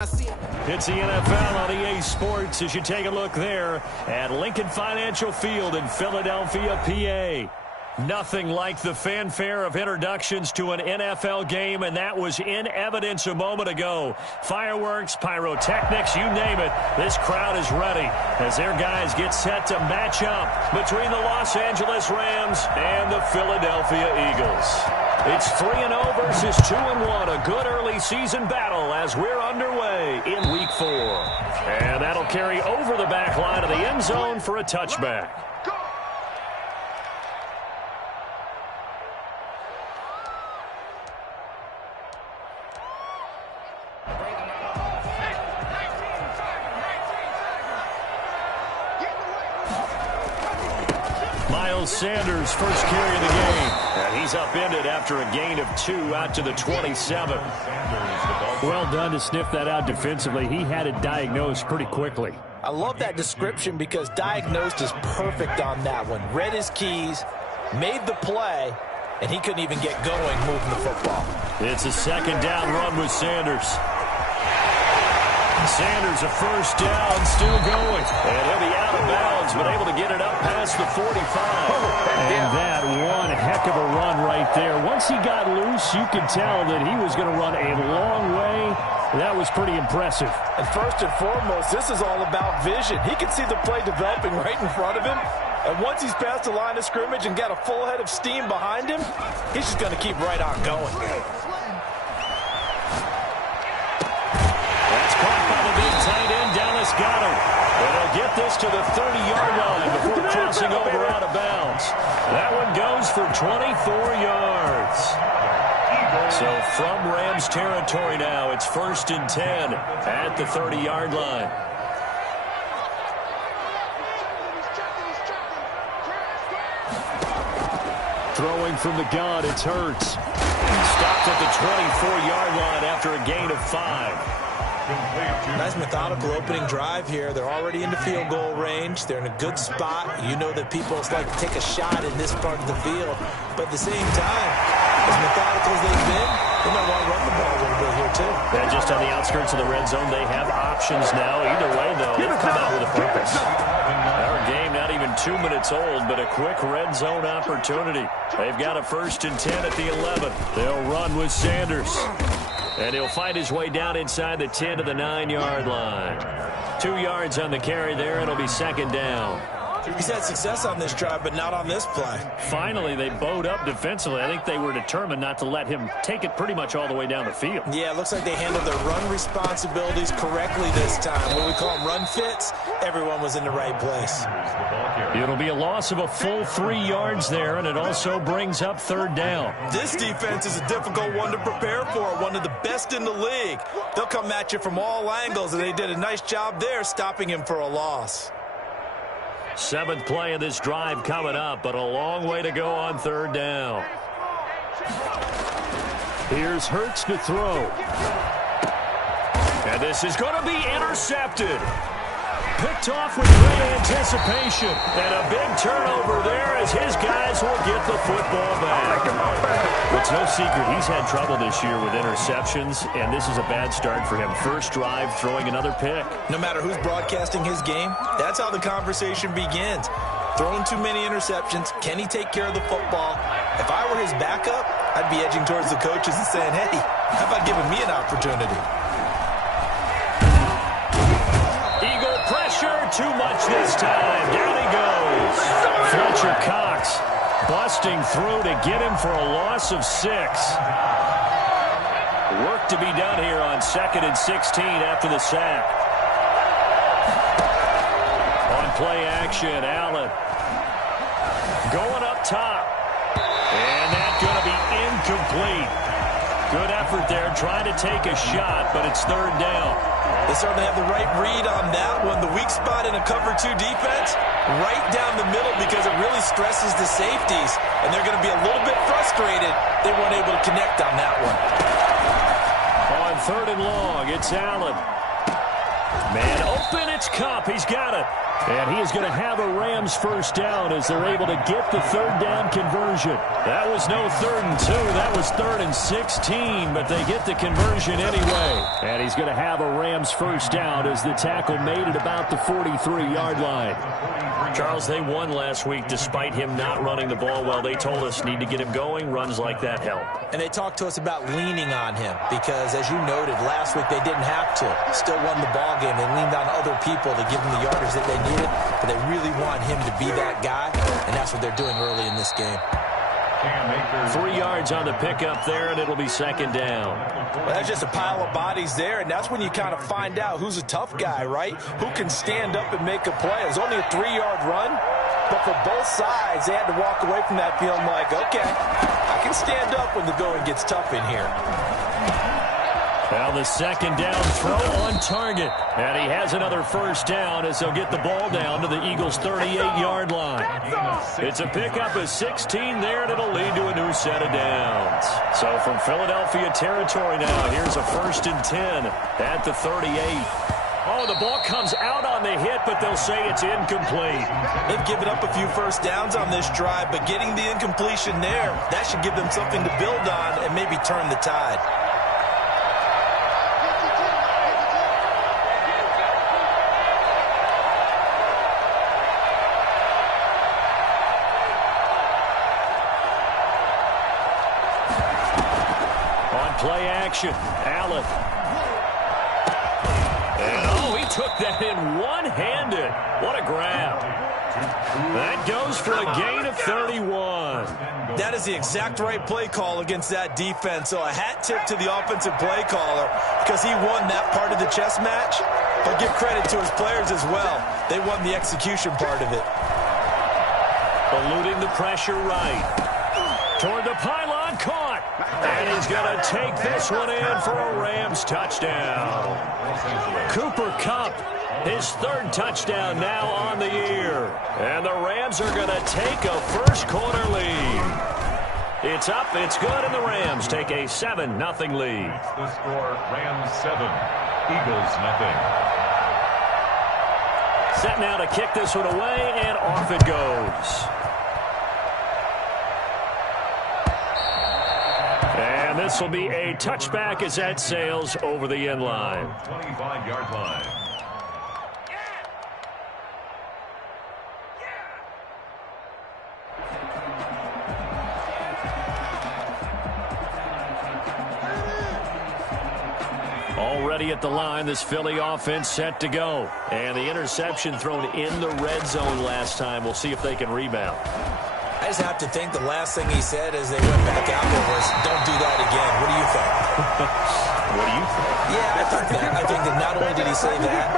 It's the NFL on EA Sports as you take a look there at Lincoln Financial Field in Philadelphia, PA. Nothing like the fanfare of introductions to an NFL game, and that was in evidence a moment ago. Fireworks, pyrotechnics, you name it. This crowd is ready as their guys get set to match up between the Los Angeles Rams and the Philadelphia Eagles. It's 3-0 versus 2-1, a good early season battle as we're underway in Week 4. And that'll carry over the back line of the end zone for a touchback. Sanders first carry of the game, and he's upended after a gain of 2 out to the 27. Well done to sniff that out defensively. He had it diagnosed pretty quickly. I love that description because diagnosed is perfect on that one. Read his keys, made the play, and he couldn't even get going moving the football. It's a second down run with Sanders. Sanders a first down, still going. And he'll be out of bounds, but able to get it up past the 45. And that one heck of a run right there. Once he got loose, you could tell that he was going to run a long way. That was pretty impressive. And first and foremost, this is all about vision. He can see the play developing right in front of him. And once he's past the line of scrimmage and got a full head of steam behind him, he's just going to keep right on going. Tight end Dallas Goedert. And he'll get this to the 30-yard line before crossing over out of bounds. That one goes for 24 yards. So from Rams territory now, it's 1st and 10 at the 30-yard line. Throwing from the gun, it's Hurts. Stopped at the 24-yard line after a gain of 5. Nice methodical opening drive here. They're already into field goal range. They're in a good spot. You know that people like to take a shot in this part of the field. But at the same time, as methodical as they've been, they might want to run the ball a little bit here too. And just on the outskirts of the red zone, they have options now. Either way, though, they've come out with a purpose. Our game not even 2 minutes old, but a quick red zone opportunity. They've got a 1st and 10 at the 11. They'll run with Sanders. And he'll fight his way down inside the 10 to the 9-yard line. 2 yards on the carry there, and it'll be 2nd down. He's had success on this drive, but not on this play. Finally, they bowed up defensively. I think they were determined not to let him take it pretty much all the way down the field. Yeah, it looks like they handled their run responsibilities correctly this time. What we call them run fits, everyone was in the right place. It'll be a loss of a full 3 yards there, and it also brings up 3rd down. This defense is a difficult one to prepare for, one of the best in the league. They'll come at you from all angles, and they did a nice job there stopping him for a loss. 7th play of this drive coming up, but a long way to go on 3rd down. Here's Hurts to throw. And this is going to be intercepted. Picked off with great anticipation. And a big turnover there as his guys will get the football back. It's no secret he's had trouble this year with interceptions, and this is a bad start for him. First drive, throwing another pick. No matter who's broadcasting his game, that's how the conversation begins. Throwing too many interceptions, can he take care of the football? If I were his backup, I'd be edging towards the coaches and saying, hey, how about giving me an opportunity? Pressure, too much this time. Down he goes. Fletcher Cox busting through to get him for a loss of 6. Work to be done here on 2nd and 16 after the sack. On play action, Allen. Going up top. And that's going to be incomplete. Good effort there, trying to take a shot, but it's 3rd down. They certainly have the right read on that one. The weak spot in a cover 2 defense, right down the middle because it really stresses the safeties. And they're going to be a little bit frustrated they weren't able to connect on that one. On 3rd and long, it's Allen. Man open. open. It's Kupp. He's got it. And he is going to have a Rams first down as they're able to get the third down conversion. That was no 3rd and 2. That was 3rd and 16, but they get the conversion anyway. And he's going to have a Rams first down as the tackle made at about the 43-yard line. Charles, they won last week despite him not running the ball well. They told us need to get him going. Runs like that help. And they talked to us about leaning on him because, as you noted, last week they didn't have to. Still won the ball game. They leaned on other people to give them the yardage that they needed, but they really want him to be that guy, and that's what they're doing early in this game. 3 yards on the pickup there, and it'll be second down. Well, that's just a pile of bodies there, and that's when you kind of find out who's a tough guy, right? Who can stand up and make a play. It was only a 3-yard run, but for both sides, they had to walk away from that feeling like, okay, I can stand up when the going gets tough in here. Well, the second down throw on target. And he has another first down as they'll get the ball down to the Eagles' 38-yard line. It's a pickup of 16 there, and it'll lead to a new set of downs. So from Philadelphia territory now, here's a 1st and 10 at the 38. Oh, the ball comes out on the hit, but they'll say it's incomplete. They've given up a few first downs on this drive, but getting the incompletion there, that should give them something to build on and maybe turn the tide. Play action. Allen. And, he took that in one-handed. What a grab. That goes for a gain of 31. That is the exact right play call against that defense. So a hat tip to the offensive play caller because he won that part of the chess match. But give credit to his players as well. They won the execution part of it. Eluding the pressure right. Toward the pylon, caught. And he's going to take this one in for a Rams touchdown. Cooper Kupp, his 3rd touchdown now on the year. And the Rams are going to take a first-quarter lead. It's up, it's good, and the Rams take a 7-0 lead. The score, Rams 7, Eagles 0. Set now to kick this one away, and off it goes. And this will be a touchback as that sails over the end line. 25-yard line. Already at the line, this Philly offense set to go. And the interception thrown in the red zone last time. We'll see if they can rebound. I just have to think the last thing he said as they went back out there was, don't do that again. What do you think? What do you think? Yeah, I think that not only did he say that,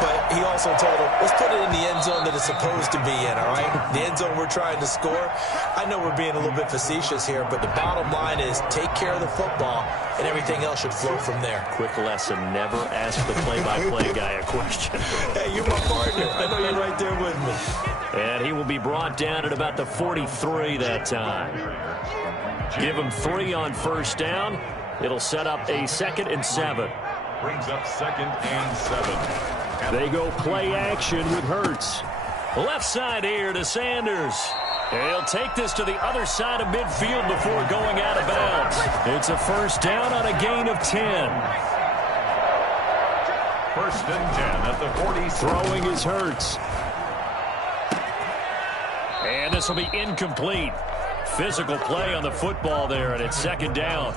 but he also told him, let's put it in the end zone that it's supposed to be in, all right? The end zone we're trying to score. I know we're being a little bit facetious here, but the bottom line is take care of the football, and everything else should flow from there. Quick lesson, never ask the play-by-play guy a question. Hey, you're my partner. I know you're right there with me. And he will be brought down at about the 43 that time. Give him 3 on first down. It'll set up a 2nd and 7. Brings up 2nd and 7. They go play action with Hurts. Left side here to Sanders. He'll take this to the other side of midfield before going out of bounds. It's a first down on a gain of 10. 1st and 10 at the 40. Throwing is Hurts. And this will be incomplete. Physical play on the football there, and it's 2nd down.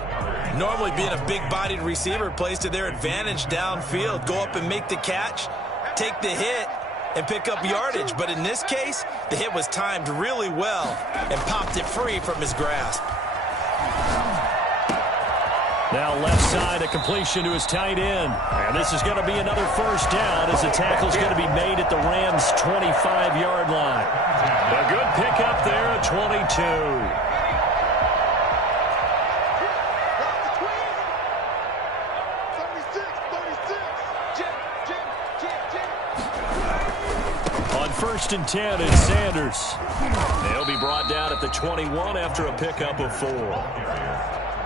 Normally being a big-bodied receiver plays to their advantage downfield. Go up and make the catch, take the hit, and pick up yardage. But in this case, the hit was timed really well and popped it free from his grasp. Now left side, a completion to his tight end. And this is going to be another first down as the tackle's going to be made at the Rams' 25-yard line. A good pickup there at 22. On 1st and 10, it's Sanders. He'll be brought down at the 21 after a pickup of 4.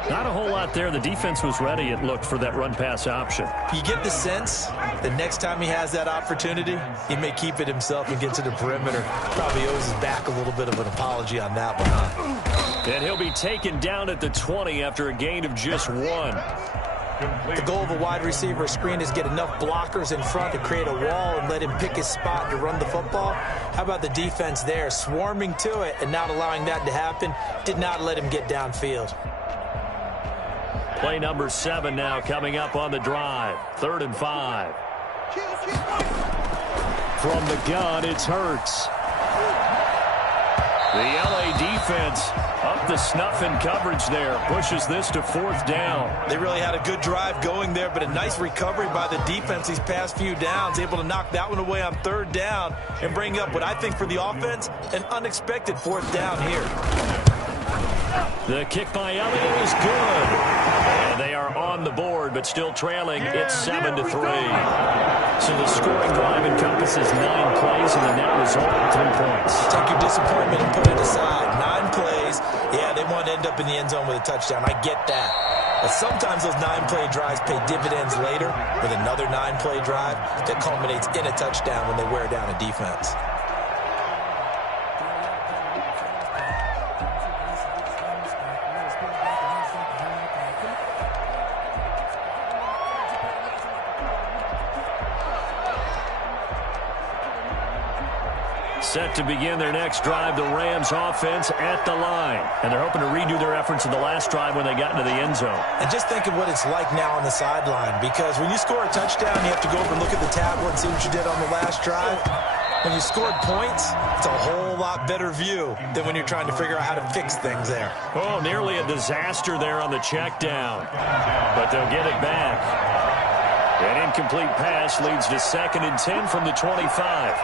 Not a whole lot there. The defense was ready, it looked, for that run-pass option. You get the sense that next time he has that opportunity, he may keep it himself and get to the perimeter. Probably owes his back a little bit of an apology on that one, huh? And he'll be taken down at the 20 after a gain of just 1. The goal of a wide receiver screen is get enough blockers in front to create a wall and let him pick his spot to run the football. How about the defense there, swarming to it and not allowing that to happen? Did not let him get downfield. Play number 7 now coming up on the drive. 3rd and 5. From the gun, it's Hurts. The LA defense up the snuff in coverage there. Pushes this to 4th down. They really had a good drive going there, but a nice recovery by the defense these past few downs. Able to knock that one away on 3rd down and bring up what I think for the offense, an unexpected 4th down here. The kick by Elliott is good. And they are on the board, but still trailing. It's 7-3. So the scoring drive encompasses 9 plays, and the net result, 3 points. Take your disappointment and put it aside. 9 plays. Yeah, they want to end up in the end zone with a touchdown. I get that. But sometimes those 9-play drives pay dividends later with another 9-play drive that culminates in a touchdown when they wear down a defense. Set to begin their next drive, the Rams offense at the line. And they're hoping to redo their efforts in the last drive when they got into the end zone. And just think of what it's like now on the sideline, because when you score a touchdown, you have to go over and look at the tablet and see what you did on the last drive. When you scored points, it's a whole lot better view than when you're trying to figure out how to fix things there. Oh, nearly a disaster there on the check down. But they'll get it back. An incomplete pass leads to 2nd and 10 from the 25.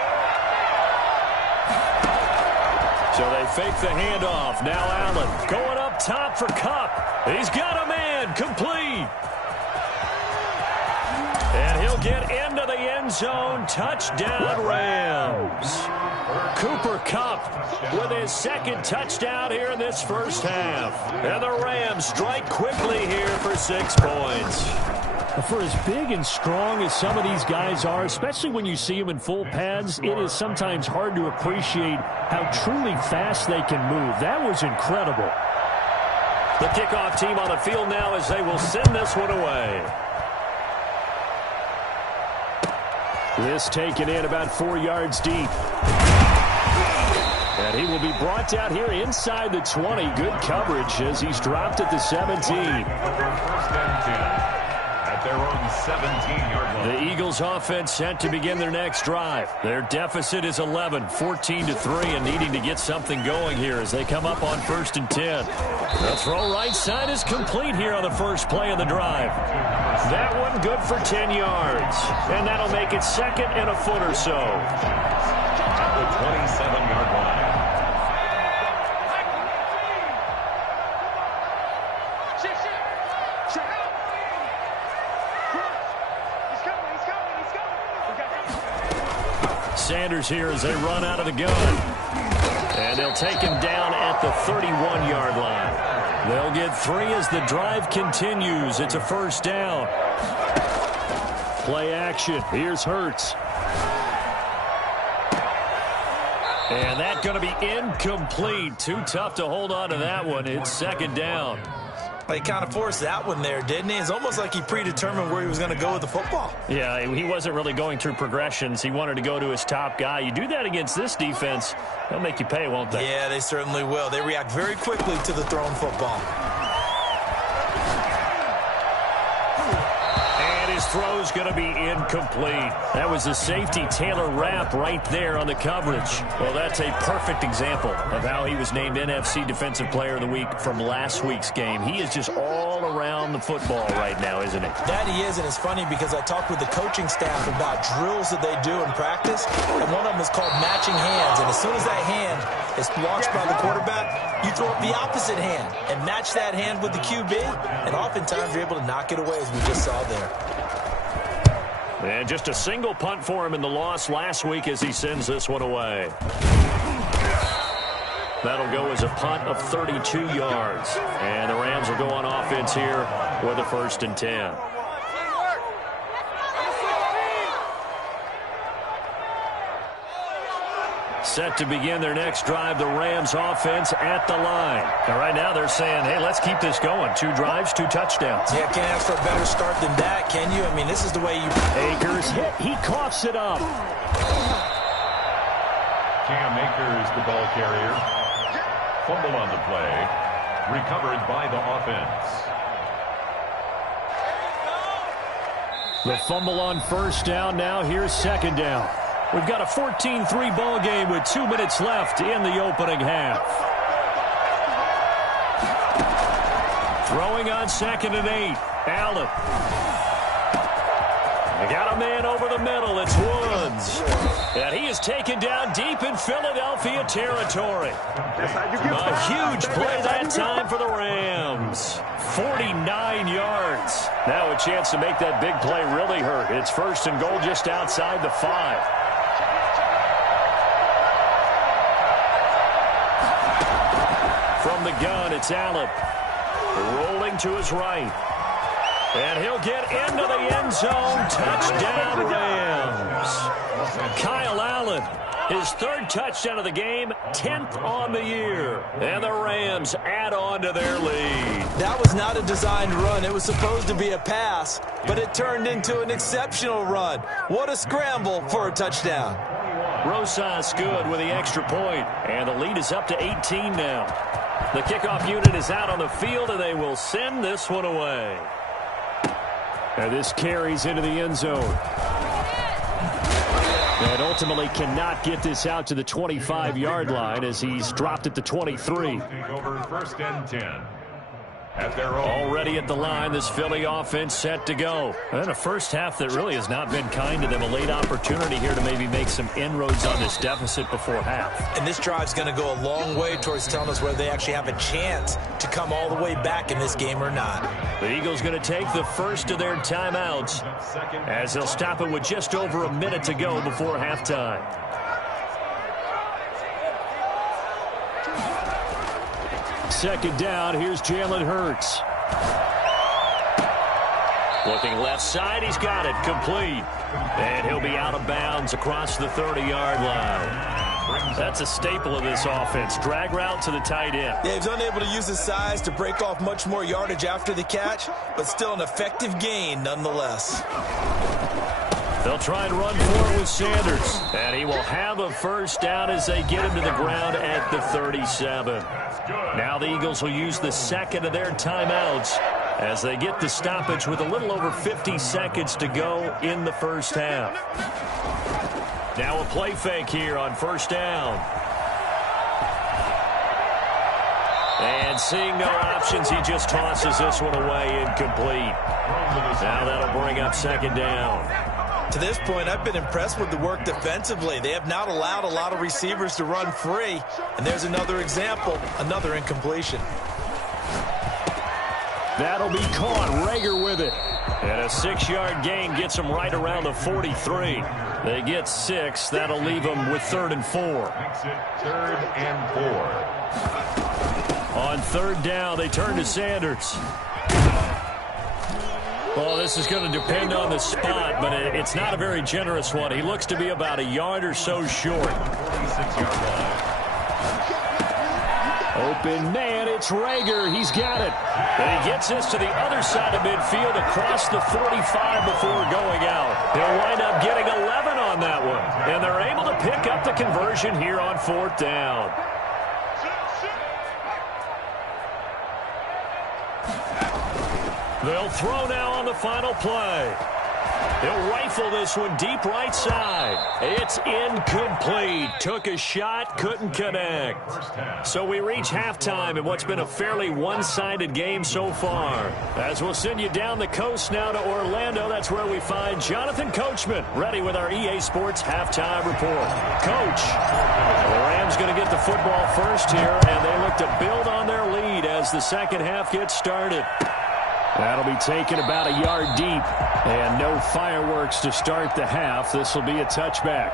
So they fake the handoff. Now Allen going up top for Kupp. He's got a man. Complete. And he'll get into the end zone. Touchdown, Rams. Cooper Kupp with his 2nd touchdown here in this first half. And the Rams strike quickly here for 6 points. For as big and strong as some of these guys are, especially when you see them in full pads, it is sometimes hard to appreciate how truly fast they can move. That was incredible. The kickoff team on the field now as they will send this one away. This taken in about 4 yards deep. And he will be brought down here inside the 20. Good coverage as he's dropped at the 17. Their own 17-yard line. The Eagles offense set to begin their next drive. Their deficit is 11, 14-3, and needing to get something going here as they come up on 1st and 10. The throw right side is complete here on the first play of the drive. That one good for 10 yards. And that'll make it 2nd and a foot or so. At the 27-yard line. Sanders here as they run out of the gun. And they'll take him down at the 31-yard line. They'll get 3 as the drive continues. It's a 1st down. Play action. Here's Hurts. And that's going to be incomplete. Too tough to hold on to that one. It's 2nd down. He kind of forced that one there, didn't he? It's almost like he predetermined where he was going to go with the football. Yeah, he wasn't really going through progressions. He wanted to go to his top guy. You do that against this defense, they'll make you pay, won't they? Yeah, they certainly will. They react very quickly to the thrown football. His throw's going to be incomplete. That was a safety Taylor Rapp right there on the coverage. Well, that's a perfect example of how he was named NFC Defensive Player of the Week from last week's game. He is just all around the football right now, isn't he? That he is, and it's funny because I talked with the coaching staff about drills that they do in practice, and one of them is called matching hands. And as soon as that hand is launched by the quarterback, you throw up the opposite hand and match that hand with the QB, and oftentimes you're able to knock it away, as we just saw there. And just a single punt for him in the loss last week as he sends this one away. That'll go as a punt of 32 yards. And the Rams will go on offense here with a 1st and 10. Set to begin their next drive, the Rams offense at the line. And right now they're saying, hey, let's keep this going. 2 drives, 2 touchdowns. Yeah, can't ask for a better start than that, can you? I mean, this is the way you... Akers hit. He coughs it up. Cam Akers, the ball carrier. Fumble on the play. Recovered by the offense. The fumble on 1st down. Now here's 2nd down. We've got a 14-3 ball game with 2 minutes left in the opening half. Throwing on 2nd and 8. Allen. They got a man over the middle. It's Woods. And he is taken down deep in Philadelphia territory. A huge play that time for the Rams. 49 yards. Now a chance to make that big play really hurt. It's 1st and goal just outside the 5. From the gun, it's Allen. Rolling to his right. And he'll get into the end zone. Touchdown, Rams. Kyle Allen, his 3rd touchdown of the game, 10th on the year. And the Rams add on to their lead. That was not a designed run. It was supposed to be a pass, but it turned into an exceptional run. What a scramble for a touchdown. Rosas good with the extra point, and the lead is up to 18 now. The kickoff unit is out on the field, and they will send this one away. And this carries into the end zone. And ultimately cannot get this out to the 25-yard line as he's dropped at the 23. Over 1st and 10. At their already at the line, this Philly offense set to go. And a first half that really has not been kind to them. A late opportunity here to maybe make some inroads on this deficit before half. And this drive's going to go a long way towards telling us whether they actually have a chance to come all the way back in this game or not. The Eagles going to take the first of their timeouts as they'll stop it with just over a minute to go before halftime. Second down, here's Jalen Hurts. Looking left side, he's got it, complete. And he'll be out of bounds across the 30-yard line. That's a staple of this offense. Drag route to the tight end. Yeah, he's unable to use his size to break off much more yardage after the catch, but still an effective gain nonetheless. They'll try and run for it with Sanders. And he will have a 1st down as they get him to the ground at the 37. Now the Eagles will use the 2nd of their timeouts as they get the stoppage with a little over 50 seconds to go in the first half. Now a play fake here on 1st down. And seeing no options, he just tosses this one away, incomplete. Now that'll bring up 2nd down. To this point, I've been impressed with the work defensively. They have not allowed a lot of receivers to run free. And there's another example, another incompletion. That'll be caught. Rager with it. And a 6-yard gain gets them right around the 43. They get 6. That'll leave them with 3rd and 4. Makes it 3rd and 4. On 3rd down, they turn to Sanders. Well, this is going to depend on the spot, but it's not a very generous one. He looks to be about a yard or so short. 46-yard line. Open man, it's Rager. He's got it. And he gets this to the other side of midfield across the 45 before going out. He'll wind up getting 11 on that one. And they're able to pick up the conversion here on 4th down. They'll throw now on the final play. He'll rifle this one deep right side. It's incomplete. Took a shot, couldn't connect. So we reach halftime in what's been a fairly one-sided game so far. As we'll send you down the coast now to Orlando, that's where we find Jonathan Coachman, ready with our EA Sports halftime report. Coach, the Rams going to get the football first here, and they look to build on their lead as the second half gets started. That'll be taken about a yard deep, and no fireworks to start the half. This will be a touchback.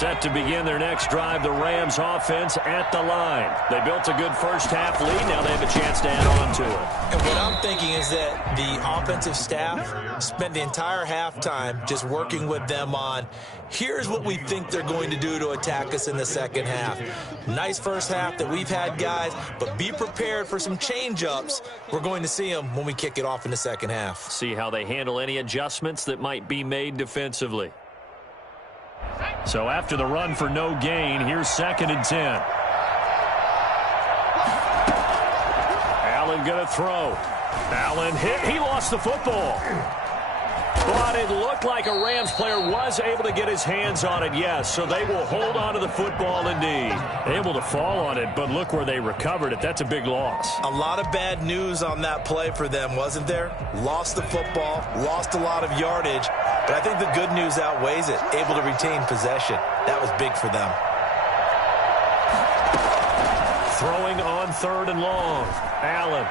Set to begin their next drive, the Rams offense at the line. They built a good first-half lead. Now they have a chance to add on to it. And what I'm thinking is that the offensive staff spent the entire halftime just working with them on, here's what we think they're going to do to attack us in the second half. Nice first half that we've had, guys, but be prepared for some change-ups. We're going to see them when we kick it off in the second half. See how they handle any adjustments that might be made defensively. So after the run for no gain, here's 2nd and 10. Allen going to throw. Allen hit. He lost the football. But it looked like a Rams player was able to get his hands on it, yes. So they will hold on to the football indeed. Able to fall on it, but look where they recovered it. That's a big loss. A lot of bad news on that play for them, wasn't there? Lost the football, lost a lot of yardage, but I think the good news outweighs it. Able to retain possession. That was big for them. Throwing on 3rd and long. Allen.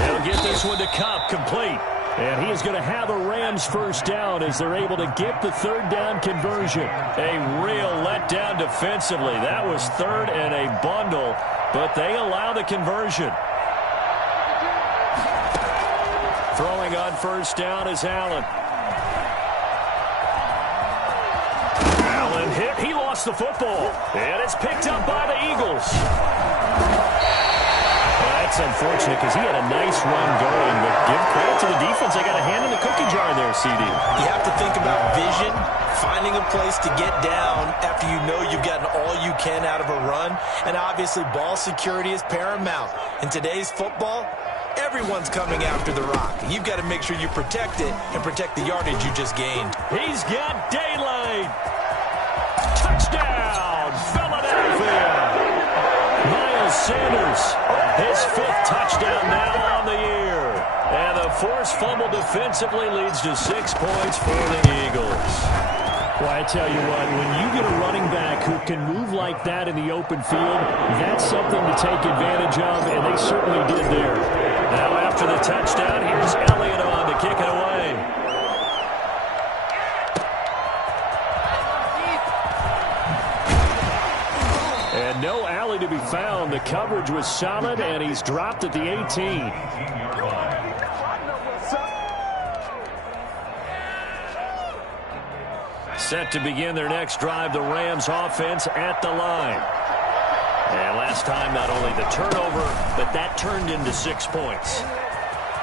They'll get this one to Cup, complete. And he is going to have a Rams first down as they're able to get the 3rd down conversion. A real letdown defensively. That was 3rd and a bundle, but they allow the conversion. Throwing on first down is Allen. Allen hit. He lost the football. And it's picked up by the Eagles. That's unfortunate because he had a nice run going, but give credit to the defense. They got a hand in the cookie jar there, CD. You have to think about vision, finding a place to get down after you know you've gotten all you can out of a run, and obviously ball security is paramount. In today's football, everyone's coming after the rock. You've got to make sure you protect it and protect the yardage you just gained. He's got daylight. Touchdown, Philadelphia. Miles Sanders, his 5th touchdown now on the year. And the forced fumble defensively leads to 6 points for the Eagles. Well, I tell you what, when you get a running back who can move like that in the open field, that's something to take advantage of, and they certainly did there. Now after the touchdown, here's Elliott on to kick it away. And no alley to be found. The coverage was solid, and he's dropped at the 18. Set to begin their next drive, the Rams offense at the line. And last time, not only the turnover, but that turned into 6 points.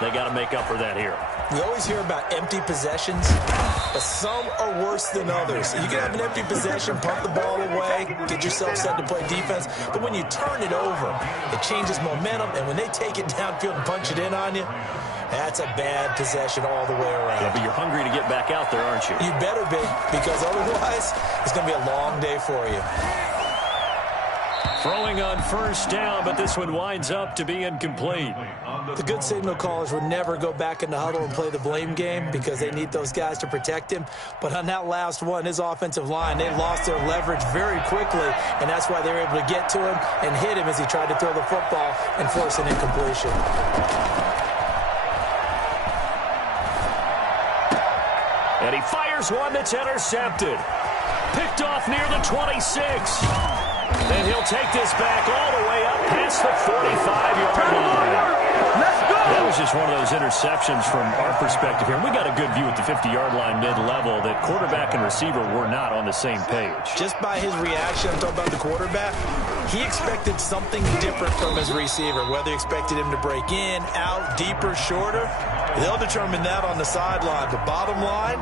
They got to make up for that here. We always hear about empty possessions, but some are worse than others. You can have an empty possession, pump the ball away, get yourself set to play defense, but when you turn it over, it changes momentum, and when they take it downfield and punch it in on you, that's a bad possession all the way around. Yeah, but you're hungry to get back out there, aren't you? You better be, because otherwise, it's going to be a long day for you. Throwing on first down, but this one winds up to be incomplete. The good signal callers would never go back in the huddle and play the blame game because they need those guys to protect him. But on that last one, his offensive line, they lost their leverage very quickly, and that's why they were able to get to him and hit him as he tried to throw the football and force an incompletion. And he fires one that's intercepted. Picked off near the 26. And he'll take this back all the way up past the 45-yard line. That was just one of those interceptions from our perspective here. We got a good view at the 50-yard line mid-level that quarterback and receiver were not on the same page. Just by his reaction, I'm talking about the quarterback, he expected something different from his receiver, whether he expected him to break in, out, deeper, shorter. They'll determine that on the sideline. But bottom line,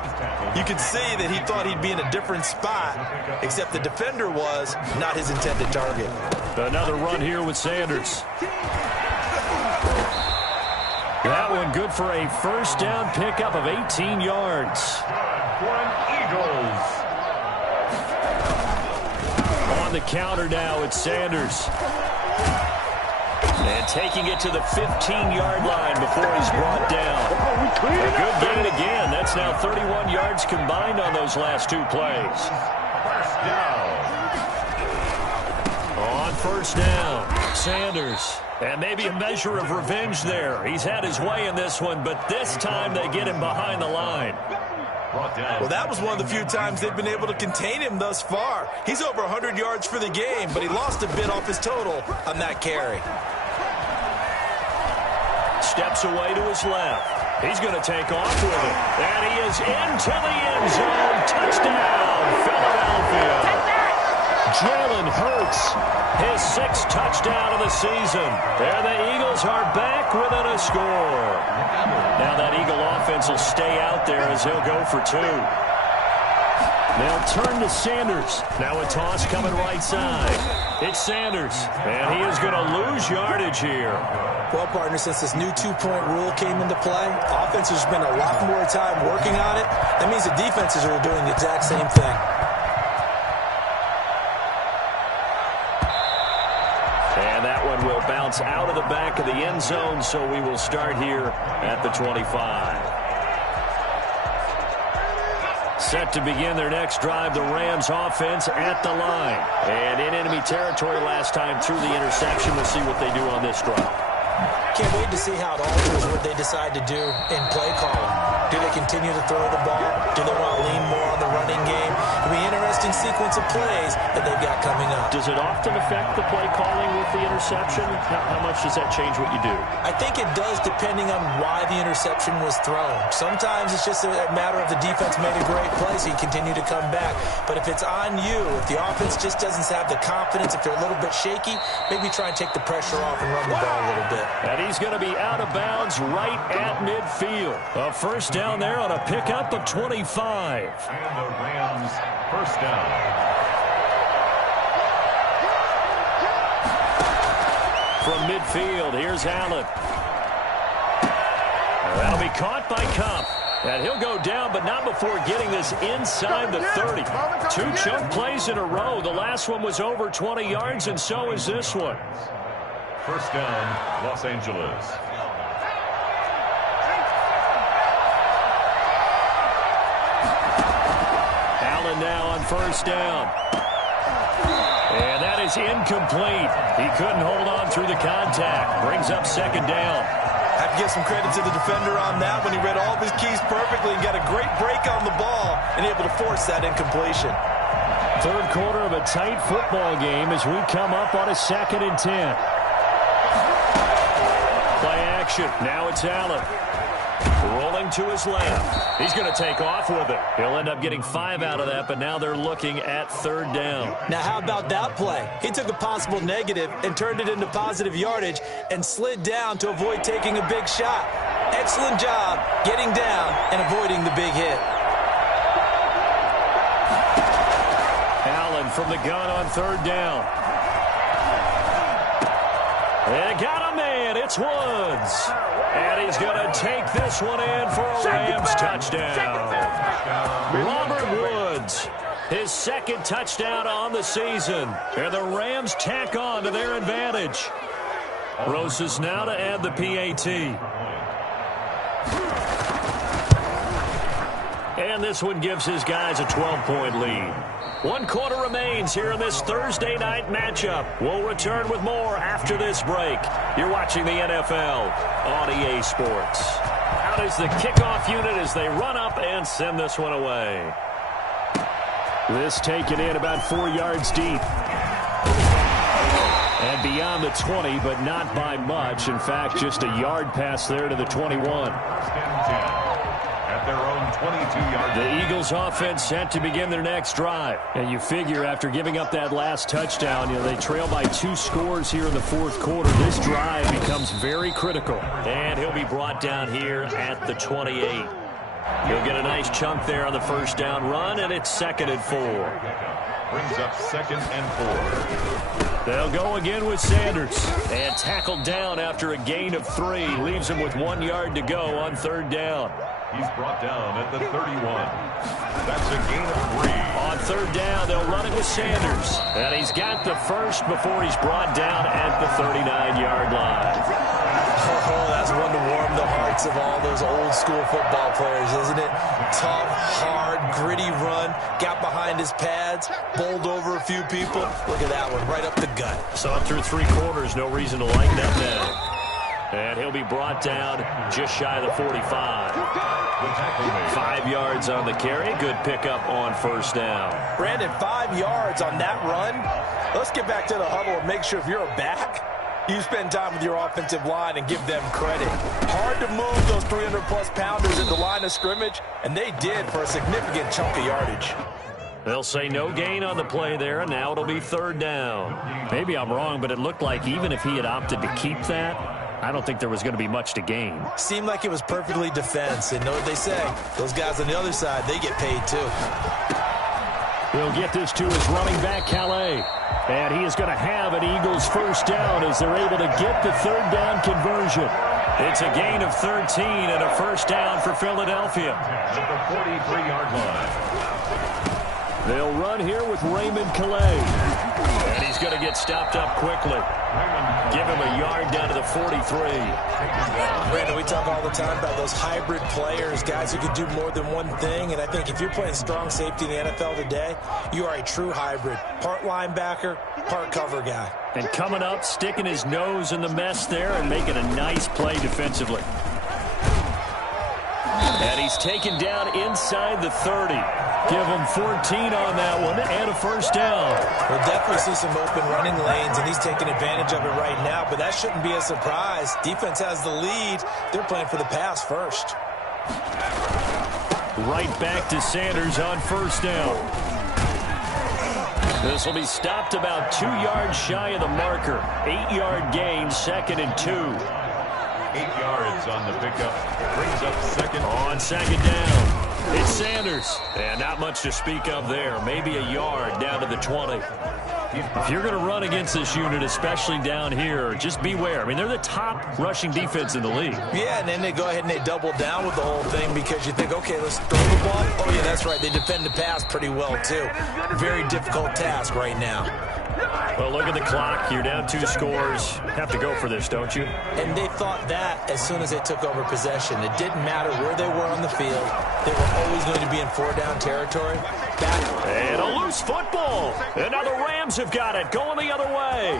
you can see that he thought he'd be in a different spot, except the defender was not his intended target. Another run here with Sanders. That one good for a first down pickup of 18 yards. Eagles. On the counter now, it's Sanders. And taking it to the 15-yard line before he's brought down. A good gain again. That's now 31 yards combined on those last 2 plays. First down. On first down, Sanders. And maybe a measure of revenge there. He's had his way in this one, but this time they get him behind the line. brought down. Well, that was one of the few times they've been able to contain him thus far. He's over 100 yards for the game, but he lost a bit off his total on that carry. Steps away to his left. He's going to take off with it. And he is into the end zone. Touchdown, Philadelphia. Jalen Hurts, his 6th touchdown of the season. And the Eagles are back within a score. Now that Eagle offense will stay out there as he'll go for 2. They'll turn to Sanders. Now a toss coming right side. It's Sanders, and he is going to lose yardage here. Well, partner, since this new 2-point rule came into play, offenses spend a lot more time working on it. That means the defenses are doing the exact same thing. And that one will bounce out of the back of the end zone, so we will start here at the 25. Set to begin their next drive, the Rams offense at the line. And in enemy territory last time through the interception. We'll see what they do on this drive. Can't wait to see how it alters what they decide to do in play calling. Do they continue to throw the ball? Do they want to lean more on the running game? It'll be an interesting sequence of plays that they've got coming up. Does it often affect the play calling with the interception? How much does that change what you do? I think it does, depending on why the interception was thrown. Sometimes it's just a matter of the defense made a great play, so you continue to come back. But if it's on you, if the offense just doesn't have the confidence, if they're a little bit shaky, maybe try and take the pressure off and run the ball a little bit. And he's going to be out of bounds right at midfield. A first down there on a pickup of 25. And the Rams first down. From midfield, here's Allen. That'll be caught by Kupp. And he'll go down, but not before getting this inside the 30. 2 chunk plays in a row. The last one was over 20 yards, and so is this one. First down, Los Angeles. Allen now on first down. And that is incomplete. He couldn't hold on through the contact. Brings up second down. I have to give some credit to the defender on that when he read all of his keys perfectly and got a great break on the ball and able to force that incompletion. Third quarter of a tight football game as we come up on a 2nd and 10. Play action. Now it's Allen. Rolling to his left. He's going to take off with it. He'll end up getting 5 out of that, but now they're looking at third down. Now, how about that play? He took a possible negative and turned it into positive yardage and slid down to avoid taking a big shot. Excellent job getting down and avoiding the big hit. Allen from the gun on third down. They got a man. It's Woods. And he's going to take this one in for a Rams touchdown. Robert Woods, his 2nd touchdown on the season. And the Rams tack on to their advantage. Rosas now to add the PAT. And this one gives his guys a 12-point lead. 1 quarter remains here in this Thursday night matchup. We'll return with more after this break. You're watching the NFL on EA Sports. Out is the kickoff unit as they run up and send this one away. This taken in about 4 yards deep. And beyond the 20, but not by much. In fact, just a yard pass there to the 21. At their own 22-yard. The Eagles offense set to begin their next drive. And you figure after giving up that last touchdown, they trail by 2 scores here in the 4th quarter. This drive becomes very critical. And he'll be brought down here at the 28. He'll get a nice chunk there on the first down run, and it's 2nd and 4. Brings up 2nd and 4. They'll go again with Sanders. And tackled down after a gain of 3. Leaves him with 1 yard to go on third down. He's brought down at the 31. That's a gain of 3. On third down, they'll run it with Sanders. And he's got the first before he's brought down at the 39-yard line. Oh, that's one to warm the hearts of all those old-school football players, isn't it? Tough, hard, gritty run. Got behind his pads, bowled over a few people. Look at that one, right up the gut. So through 3 quarters, no reason to lighten up now. And he'll be brought down just shy of the 45. The tackle made. 5 yards on the carry. Good pickup on first down. Brandon, 5 yards on that run. Let's get back to the huddle and make sure if you're a back, you spend time with your offensive line and give them credit. Hard to move those 300-plus pounders at the line of scrimmage, and they did for a significant chunk of yardage. They'll say no gain on the play there, and now it'll be third down. Maybe I'm wrong, but it looked like even if he had opted to keep that, I don't think there was going to be much to gain. Seemed like it was perfectly defense, and know what they say. Those guys on the other side, they get paid too. He'll get this to his running back, Calais. And he is going to have an Eagles first down as they're able to get the third down conversion. It's a gain of 13 and a first down for Philadelphia. At the 43-yard line. They'll run here with Raymond Calais. And he's going to get stopped up quickly. Give him a yard down to the 43. Brandon, we talk all the time about those hybrid players, guys who can do more than one thing. And I think if you're playing strong safety in the NFL today, you are a true hybrid. Part linebacker, part cover guy. And coming up, sticking his nose in the mess there and making a nice play defensively. And he's taken down inside the 30. Give him 14 on that one and a first down. We'll definitely see some open running lanes, and he's taking advantage of it right now, but that shouldn't be a surprise. Defense has the lead. They're playing for the pass first. Right back to Sanders on first down. This will be stopped about 2 yards shy of the marker. 8-yard gain, 2nd and 2. 8 yards on the pickup. Brings up second. On second down. It's Sanders. And not much to speak of there. Maybe a yard down to the 20. If you're going to run against this unit, especially down here, just beware. I mean, they're the top rushing defense in the league. Yeah, and then they go ahead and they double down with the whole thing because you think, okay, let's throw the ball. Oh, yeah, that's right. They defend the pass pretty well, too. Very difficult task right now. Well, look at the clock. You're down 2 scores. Have to go for this, don't you? And they thought that as soon as they took over possession. It didn't matter where they were on the field. They were always going to be in 4-down territory. And a loose football. And now the Rams have got it. Going the other way.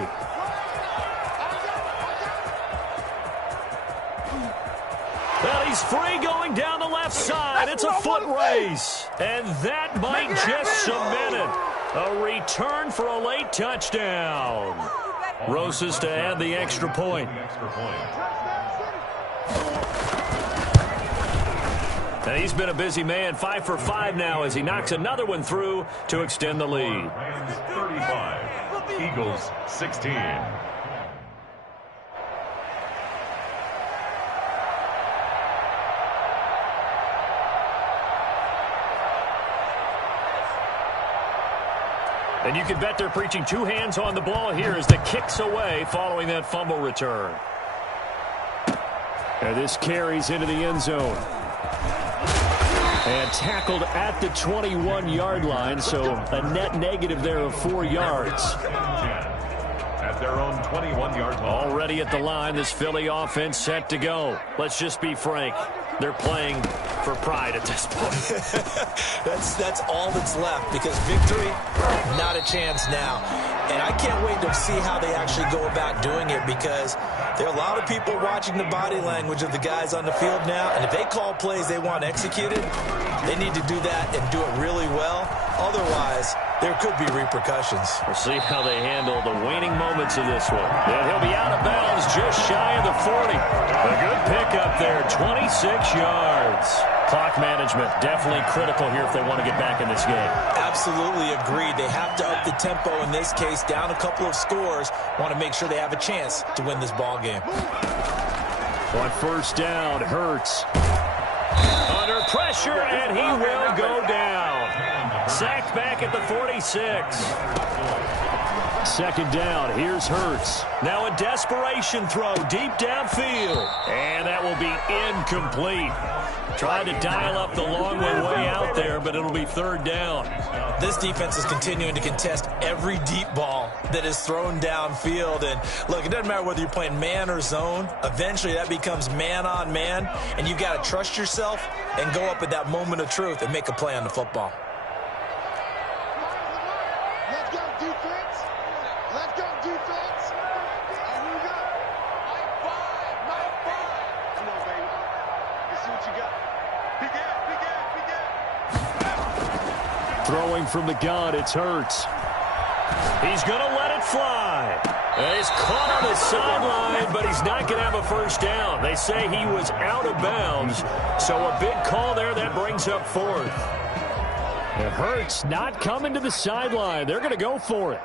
Well, he's free going down the left side. It's a foot race. And that might just cement it. A return for a late touchdown. Rosas to add the extra point. And he's been a busy man, 5 for 5 now as he knocks another one through to extend the lead. Rams 35, Eagles 16. And you can bet they're preaching 2 hands on the ball here as the kick's away following that fumble return. And this carries into the end zone. And tackled at the 21-yard line, so a net negative there of 4 yards. At their own 21-yard line. Already at the line, this Philly offense set to go. Let's just be frank. They're playing for pride at this point. That's all that's left because victory, not a chance now. And I can't wait to see how they actually go about doing it because there are a lot of people watching the body language of the guys on the field now. And if they call plays they want executed, they need to do that and do it really well. Otherwise, there could be repercussions. We'll see how they handle the waning moments of this one. And he'll be out of bounds just shy of the 40. A good pickup there, 26 yards. Clock management definitely critical here if they want to get back in this game. Absolutely agreed. They have to up the tempo in this case, down a couple of scores. Want to make sure they have a chance to win this ball game. On first down, Hurts. Under pressure, and he will go down. Sacked back at the 46. Second down, here's Hurts. Now a desperation throw deep downfield. And that will be incomplete. Trying to dial up the long one way out there, but it'll be third down. This defense is continuing to contest every deep ball that is thrown downfield. And look, it doesn't matter whether you're playing man or zone. Eventually that becomes man on man. And you've got to trust yourself and go up at that moment of truth and make a play on the football. Let's go, defense. Let's go, defense. And here we go. Night five. Come on, baby. Let's see what you got. Pick Throwing from the gun, it's Hurts. He's going to let it fly. And he's caught on the sideline, but he's not going to have a first down. They say he was out of bounds, so a big call there that brings up fourth. And Hurts not coming to the sideline. They're going to go for it.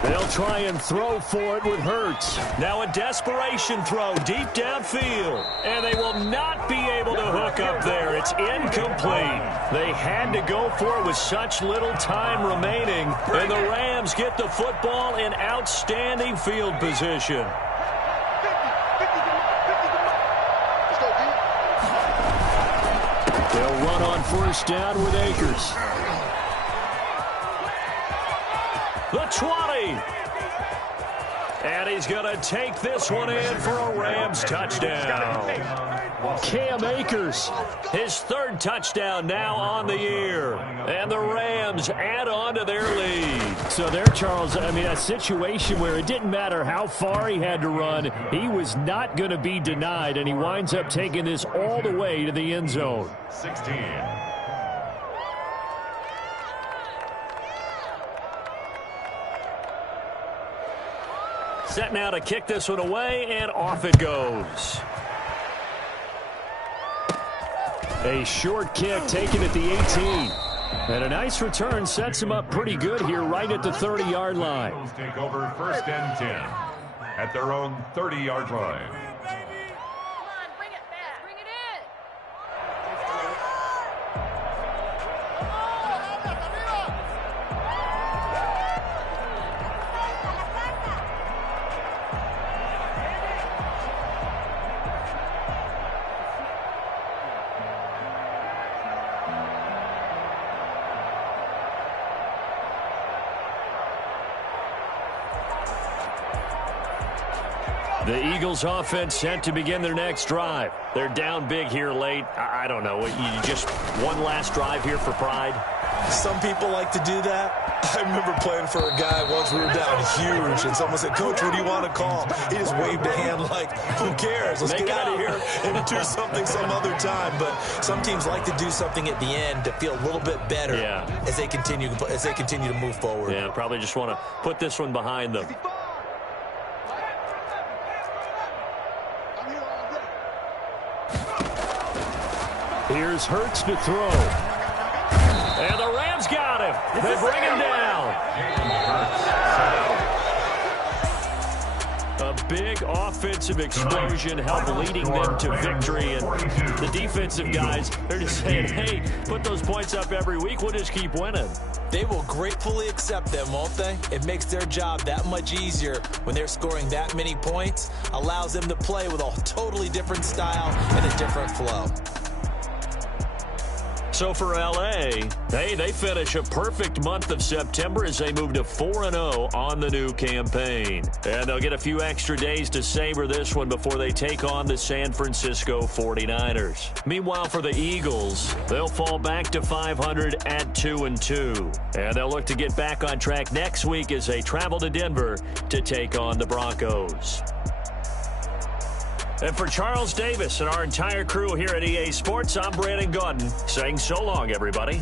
They'll try and throw for it with Hurts. Now a desperation throw deep downfield. And they will not be able to hook up there. It's incomplete. They had to go for it with such little time remaining. And the Rams get the football in outstanding field position. They'll run on first down with Akers. The 20. And he's going to take this one in for a Rams touchdown. Cam Akers, his third touchdown now on the year. And the Rams add on to their lead. So there, Charles, I mean, a situation where it didn't matter how far he had to run. He was not going to be denied, and he winds up taking this all the way to the end zone. 16. Set now to kick this one away, and off it goes. A short kick taken at the 18. And a nice return sets him up pretty good here right at the 30-yard line. Eagles take over first and 10 at their own 30-yard line. The Eagles offense set to begin their next drive. They're down big here late. I don't know. You just one last drive here for pride? Some people like to do that. I remember playing for a guy once. We were down huge, and someone said, "Coach, what do you want to call?" He just waved a hand like, "Who cares? Let's get out of here and do something some other time." But some teams like to do something at the end to feel a little bit better as they continue to move forward. Yeah, probably just want to put this one behind them. Here's Hurts to throw. And the Rams got him. They bring him down. A big offensive explosion helped leading them to victory. And the defensive guys, they're just saying, hey, put those points up every week. We'll just keep winning. They will gratefully accept them, won't they? It makes their job that much easier when they're scoring that many points. Allows them to play with a totally different style and a different flow. So for L.A., they finish a perfect month of September as they move to 4-0 on the new campaign. And they'll get a few extra days to savor this one before they take on the San Francisco 49ers. Meanwhile, for the Eagles, they'll fall back to 500 at 2-2. And they'll look to get back on track next week as they travel to Denver to take on the Broncos. And for Charles Davis and our entire crew here at EA Sports, I'm Brandon Gaudin saying so long, everybody.